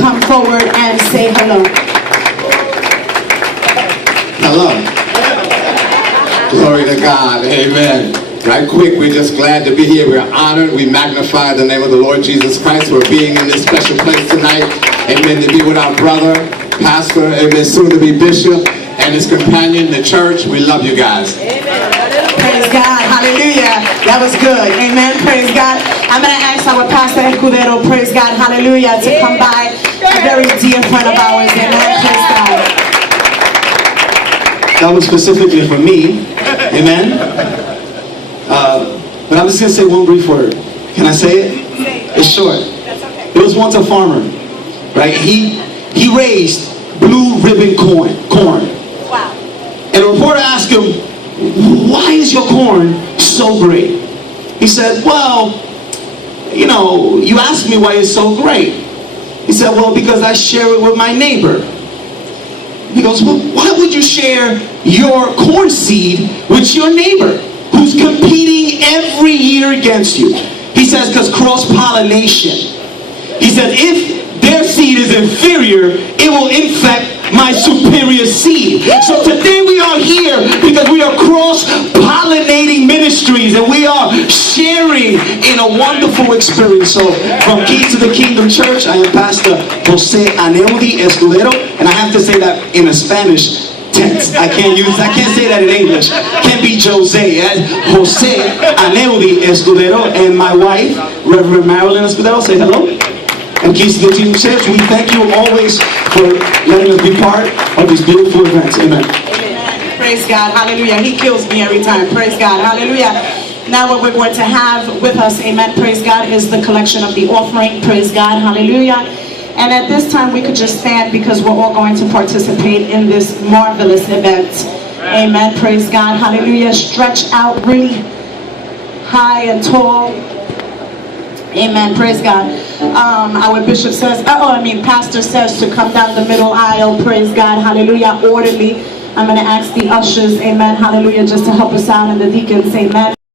come forward and say hello. Hello. Glory to God. Amen. Right quick, we're just glad to be here. We're honored. We magnify the name of the Lord Jesus Christ for being in this special place tonight. Amen. To be with our brother, pastor, amen, soon to be bishop, and his companion, the church. We love you guys. Praise God. Hallelujah. That was good. Amen. Praise God. I'm going to ask our pastor Escudero, praise God, hallelujah, to come by. A very dear friend of ours. Amen. Praise God. That was specifically for me. Amen. But I'm just going to say one brief word. Can I say it? It's short. There was once a farmer, right? He raised blue ribbon corn. Wow. And a reporter asked him, why is your corn so great? He said, well, you know, you asked me why it's so great. He said, well, because I share it with my neighbor. He goes, well, why would you share your corn seed with your neighbor who's competing every year against you? He says, because cross-pollination. He said, if their seed is inferior, it will infect my superior seed. So today we are here because we are cross-pollinating ministries and we are sharing in a wonderful experience. So from Key to the Kingdom Church, I am Pastor Jose Aneudi Escudero, and I have to say that in a Spanish tense. I can't say that in English. Can't be Jose. Jose Aneudi Escudero, and my wife, Reverend Marilyn Escudero. Say hello. And Keys to the Kingdom Church, we thank you always for letting us be part of these beautiful events. Amen. Amen. Praise God. Hallelujah. He kills me every time. Praise God. Hallelujah. Now what we're going to have with us, amen, praise God, is the collection of the offering. Praise God. Hallelujah. And at this time, we could just stand because we're all going to participate in this marvelous event. Amen. Praise God. Hallelujah. Stretch out really high and tall. Amen. Praise God. Our bishop says, pastor says to come down the middle aisle. Praise God. Hallelujah. Orderly. I'm going to ask the ushers, amen, hallelujah, just to help us out, and the deacons, amen.